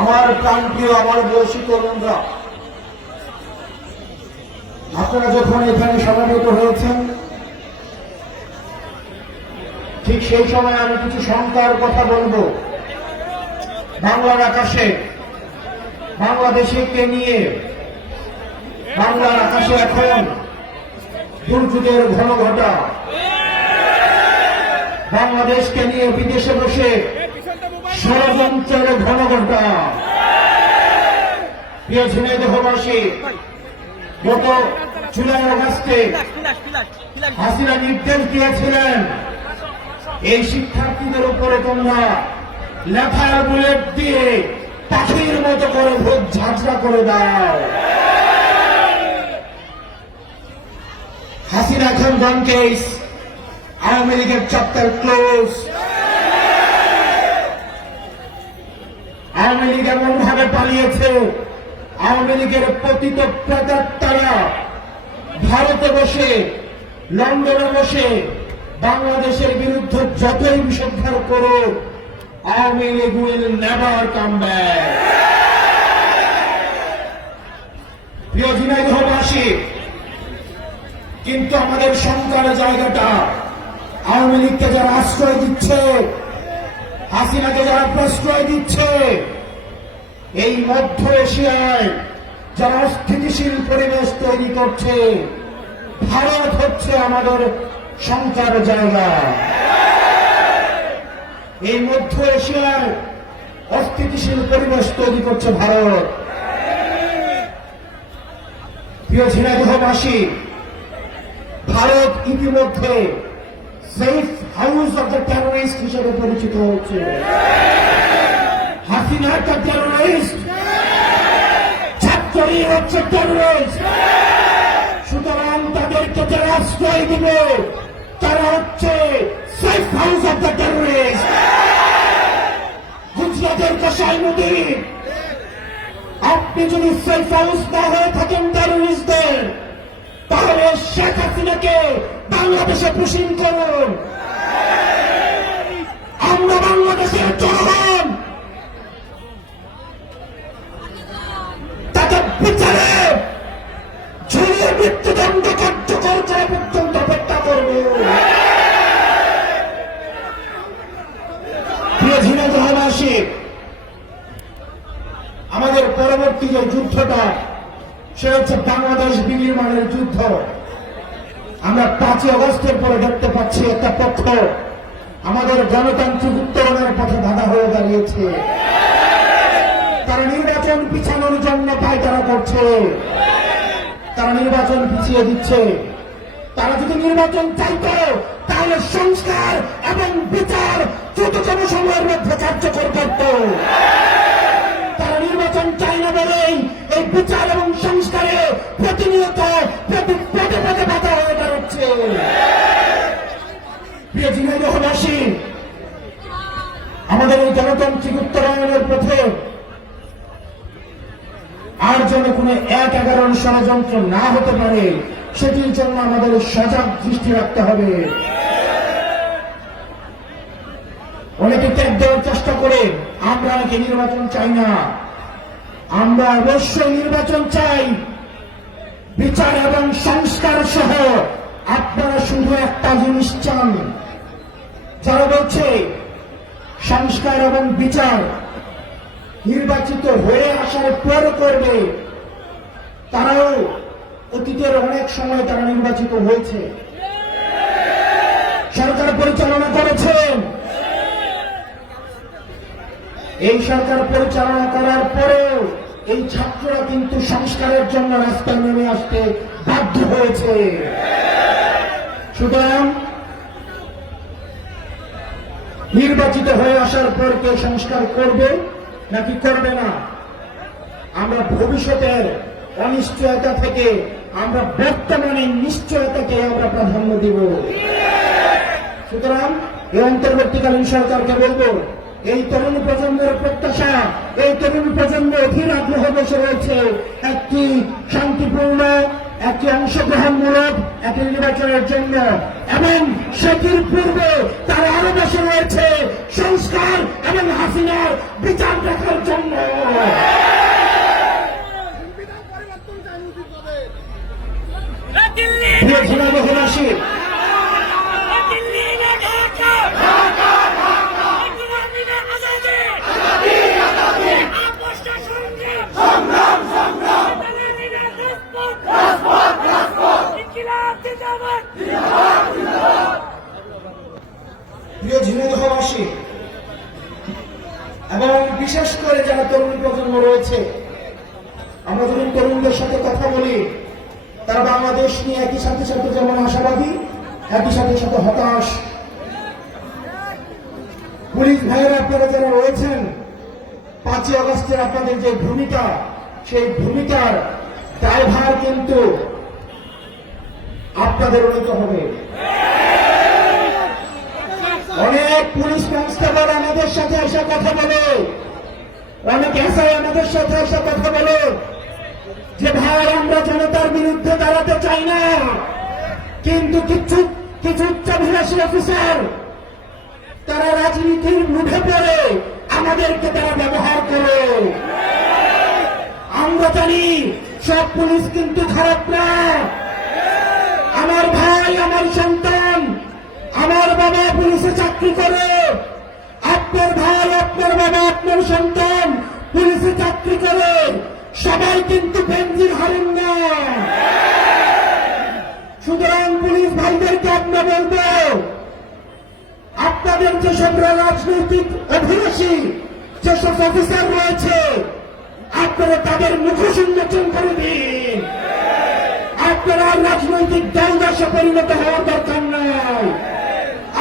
আমার প্রাণপ্রিয়, আমার বয়সী তরুণরা, আপনারা যখন এখানে সমাবেত হয়েছেন, ঠিক সেই সময় আমি কিছু শঙ্কার কথা বলব। বাংলার আকাশে, বাংলাদেশকে নিয়ে বাংলার আকাশে এখন দুর্যোগের ঘন ঘটা। বাংলাদেশকে নিয়ে বিদেশে বসে ষড়যন্ত্রের ঘন ঘটা প্রিয় গত জুলাই আগস্টে হাসিনা নির্দেশ দিয়েছিলেন, এই শিক্ষার্থীদের উপরে তোমরা লেখার বুলেট দিয়ে পাখির মতো করে ভোট ঝাঁঝরা করে দাও। হাসিনা এখন গন কেস আওয়ামী লীগের চ্যাপ্টার ক্লোজ আওয়ামী লীগ এমন ভাবে পালিয়েছে, আওয়ামী পতিত প্রেতাত্মারা ভারতে বসে, লন্ডনে বসে বাংলাদেশের বিরুদ্ধে যতই বিষোদ্ধার করুক, Awami League will never come back প্রিয় কিন্তু আমাদের সংকার জায়গাটা আওয়ামী লীগকে যারা আশ্রয় দিচ্ছে, হাসিনাকে যারা প্রশ্রয় দিচ্ছে, এই মধ্য এশিয়ায় যারা অস্থিতিশীল পরিবেশ তৈরি করছে, ভারত হচ্ছে আমাদের সংকার জায়গা। এই মধ্য এশিয়ায় অস্থিতিশীল পরিবেশ তৈরি করছে ভারত। প্রিয় ঝিনাইদহবাসী ভারত ইতিমধ্যে safe house of the terrorist হিসেবে পরিচিত হচ্ছে। হাসিনা একটা টেরোরিস্ট ছাত্রী হচ্ছে টেরোরিস্ট সুতরাং তাদেরকে যারা আশ্রয় দিবে, তারা হচ্ছে safe house of the terrorist গুজরাটের কষাই নদী আপনি যদি সেফ হাউস না হয়ে থাকেন বাংলাদেশে পুষিন করুন। আমরা বাংলাদেশের জনগণ। তাকে বিচারে ঝুলিয়ে মৃত্যুদণ্ড কার্যকর করা পর্যন্ত অপেক্ষা করব। আমাদের পরবর্তী যে যুদ্ধটা সেটা হচ্ছে বাংলাদেশ বিনির্মাণের যুদ্ধ। আমরা পাঁচই অগস্টের পরে দেখতে পাচ্ছি একটা পক্ষ আমাদের গণতান্ত্রিক উত্তরণের পথে বাধা হয়ে দাঁড়িয়েছে। তারা নির্বাচন পিছানোর জন্য পায়তারা করছে। তারা নির্বাচন পিছিয়ে দিচ্ছে। তারা যদি নির্বাচন চাইতো, তাহলে সংস্কার এবং বিচার দ্রুততম সময়ের মধ্যে কার্যকর করত তারা নির্বাচন চায় না বলেই এই বিচার এবং সংস্কারে প্রতিনিয়ত প্রতি পদে পদে বাধা হয়ে দাঁড়াচ্ছে প্রিয় ঝিনাইদহবাসী আমাদের এই গণতান্ত্রিক উত্তরায়ণের পথে আর যেন কোনো এক ষড়যন্ত্র না হতে পারে, সেটির জন্য আমাদের সজাগ দৃষ্টি রাখতে হবে। অনেকে ত্যাগ দেওয়ার চেষ্টা করে, আমরা নাকি নির্বাচন চাই না। আমরা অবশ্যই নির্বাচন চাই। বিচার এবং সংস্কার সহ আপনারা শুধু একটা জিনিস চান, যারা বলছে সংস্কার এবং বিচার নির্বাচিত হয়ে আসার পর করবে তারাও অতীতের অনেক সময় তারা নির্বাচিত হয়েছে। সরকার পরিচালনা করেছেন এই সরকার পরিচালনা করার পরেও এই ছাত্ররা কিন্তু সংস্কারের জন্য রাস্তায় নেমে আসতে বাধ্য হয়েছে। সুতরাং নির্বাচিত হয়ে আসার পর কেউ সংস্কার করবে নাকি করবে না, আমরা ভবিষ্যতের অনিশ্চয়তা থেকে আমরা বর্তমানে নিশ্চয়তাকে আমরা প্রাধান্য দিব। সুতরাং এই অন্তর্বর্তীকালীন সরকারকে বলব, এই তরুণ প্রজন্মের প্রত্যাশা, এই তরুণ প্রজন্ম অধীর আগ্রহ বসে রয়েছে একটি শান্তিপূর্ণ, একটি অংশগ্রহণমূলক, একটি নির্বাচনের জন্য। এবং সেটির পূর্বে তার আরও বছর রয়েছে সংস্কার এবং হাসিনার বিচার দেখার জন্য। প্রিয় ঝিনাইদহবাসী এবং বিশেষ করে যারা তরুণ প্রজন্ম রয়েছে আমরা যখন তরুণদের সাথে কথা বলি, তারা বাংলাদেশ নিয়ে একই সাথে সাথে যেমন আশাবাদী, একই সাথে সাথে হতাশ। পুলিশ ভাইয়েরা আপনারা যারা রয়েছেন, পাঁচই আগস্টের আপনাদের যে ভূমিকা, সেই ভূমিকার দায়ভার কিন্তু আপনাদের নিতে হবে। অনেক পুলিশ কনস্টেবল আমাদের সাথে এসে কথা বলে, অনেক এসআই আমাদের সাথে এসে কথা বলে। যে ভাই, আমরা জনতার বিরুদ্ধে দাঁড়াতে চাই না। কিন্তু কিছু কিছু উচ্চাভিলাষী অফিসার, তারা রাজনীতির মুখে পড়ে আমাদেরকে তারা ব্যবহার করে। আমরা জানি সব পুলিশ কিন্তু খারাপ না। আমার ভাই, আমার সন্তান, আমার বাবা পুলিশে চাকরি করে। আপনার ভাই, আপনার বাবা, আপনার সন্তান পুলিশে চাকরি করে। সবাই কিন্তু বেঞ্জির হারেন না সুতরাং পুলিশ ভাইদেরকে আমরা বলব, আপনাদের যেসব রাজনৈতিক অভিলাষী যেসব অফিসার রয়েছে, আপনারা তাদের মুখোশ উন্মোচন করে দিন। আপনারা রাজনৈতিক দলদাসে পরিণত হওয়ার দরকার নাই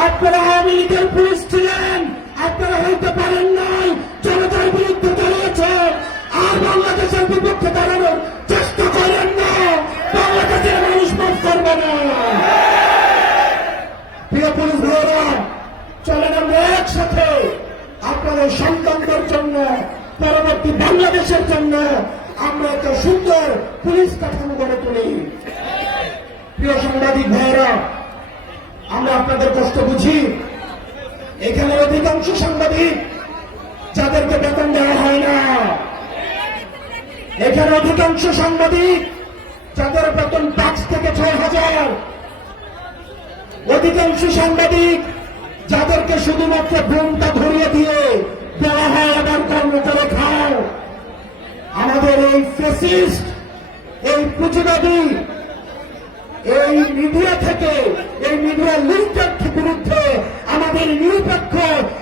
আপনারা আওয়ামী লীগের পুলিশ ছিলেন, আপনারা হইতে পারেন নাই পুলিশ ভাইয়েরা চলেন আমরা একসাথে আপনাদের সন্তানদের জন্য, পরবর্তী বাংলাদেশের জন্য আমরা একটা সুন্দর পুলিশ কাঠামো গড়ে তুলি। প্রিয় সাংবাদিক ভাইয়েরা, আমরা আপনাদের কষ্ট বুঝি, এখানে অধিকাংশ সাংবাদিক যাদেরকে বেতন দেওয়া হয় না। এখানে অধিকাংশ সাংবাদিক যাদের বেতন পাঁচ থেকে ছয় হাজার অধিকাংশ সাংবাদিক যাদেরকে শুধুমাত্র ঘুমটা ধরিয়ে দিয়ে দেওয়া হয় আবার কর্ম করে খাও আমাদের এই ফেসিস্ট এই পুঁজিবাদী, এই মিডিয়া থেকে, এই মিডিয়া লিঙ্কের বিরুদ্ধে আমাদের নিরপেক্ষ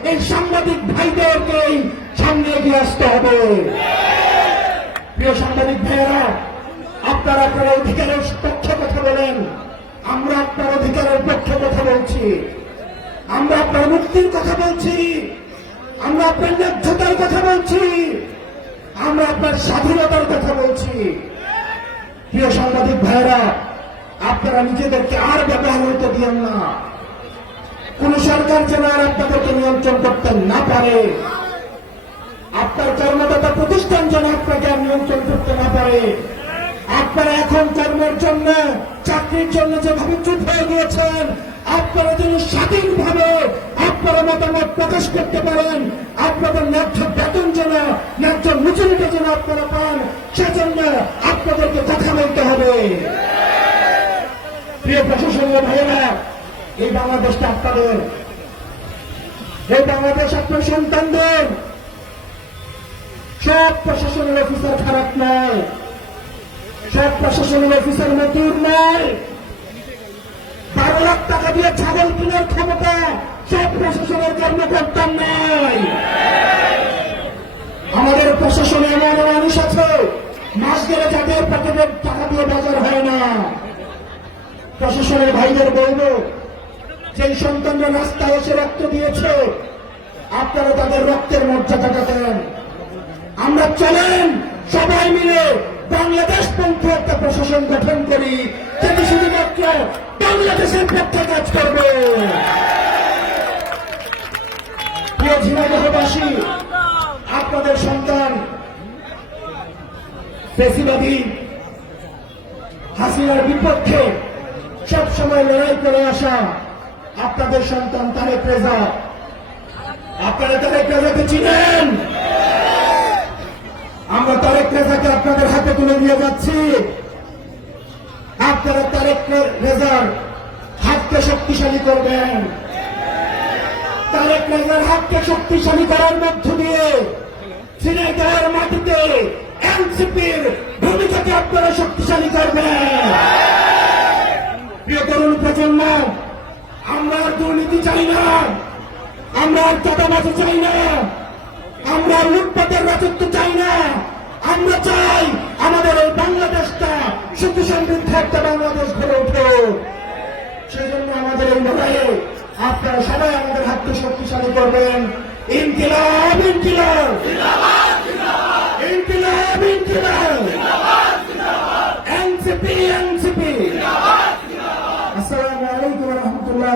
এই সাংবাদিক ভাইদেরকেই সামনে এগিয়ে আসতে হবে। প্রিয় সাংবাদিক ভাইয়েরা, আপনারা আপনার অধিকারের পক্ষে কথা বলেন? আমরা আপনার অধিকারের পক্ষে কথা বলছি। আমরা আপনার মুক্তির কথা বলছি। আমরা আপনার ন্যায্যতার কথা বলছি। আমরা আপনার স্বাধীনতার কথা বলছি। প্রিয় সাংবাদিক ভাইয়েরা, আপনারা নিজেদেরকে আর ব্যবহার হইতে দিয়েন না। কোন সরকার যেন আর আপনাদেরকে নিয়ন্ত্রণ করতে না পারে। আপনার কর্মদাতা প্রতিষ্ঠান যেন আপনাকে আর নিয়ন্ত্রণ করতে না পারে। আপনারা এখন কর্মের জন্য চাকরির জন্য যেভাবে চুপ হয়ে গিয়েছেন, আপনারা যেন স্বাধীনভাবে আপনারা মতামত প্রকাশ করতে পারেন। আপনাদের ন্যায্য বেতন যেন, ন্যায্য মজুরিটা যেন আপনারা পান, সেজন্য আপনাদেরকে কথা বলতে হবে। প্রিয় প্রশাসনীয় ভাইয়েরা, এই বাংলাদেশটা আপনাদের। এই বাংলাদেশ আপনার সন্তানদের। সব প্রশাসনের অফিসার খারাপ নয়। সব প্রশাসনের অফিসার মতুর নয় বারো লাখ টাকা দিয়ে ছাগল কেনার ক্ষমতা সব প্রশাসনের কর্মকর্তার নয়। আমাদের প্রশাসনে এমন মানুষ আছে, মাস গেলে যাদের প্যাকেটের টাকা দিয়ে বাজার হয় না। প্রশাসনের ভাইদের বলব যে সন্তানরা রাস্তায় এসে রক্ত দিয়েছে, আপনারা তাদের রক্তের মর্যাদাটা দেন। আমরা চলেন সবাই মিলে প্রশাসন গঠন করি যেটি শুধুমাত্র বাংলাদেশের পক্ষে কাজ করবে। প্রিয় আপনাদের সন্তান পেশিবাদী হাসিনার বিপক্ষে সবসময় লড়াই করে আসা আপনাদের সন্তান তারেক রেজা। আপনারা তারেক রেজাকে চিনেন? আমরা তারেক রেজাকে আপনাদের হাতে তুলে দিয়ে যাচ্ছি। আপনারা তারেক রেজার হাতকে শক্তিশালী করবেন। তারেক রেজার হাতকে শক্তিশালী করার মধ্য দিয়ে সিনেটার মাটিতে এনসিপির ভূমিকাকে আপনারা শক্তিশালী করবেন। প্রিয় তরুণ প্রজন্ম, আমরা আর দুর্নীতি চাই না। আমরা আর চাই না। আমরা লুটপাটের রাজত্ব চাই না। আমরা চাই আমাদের এই বাংলাদেশটা সুখ সমৃদ্ধ একটা বাংলাদেশ গড়ে উঠুক। সেজন্য আমাদের এই লড়াইয়ে আপনারা সবাই আমাদের হাতকে শক্তিশালী করবেন। ইনকিলাব ইনকিলাব। ইনকিলাব ইনকিলাব। NCP NCP. আসসালামু আলাইকুম রহমতুল্লাহ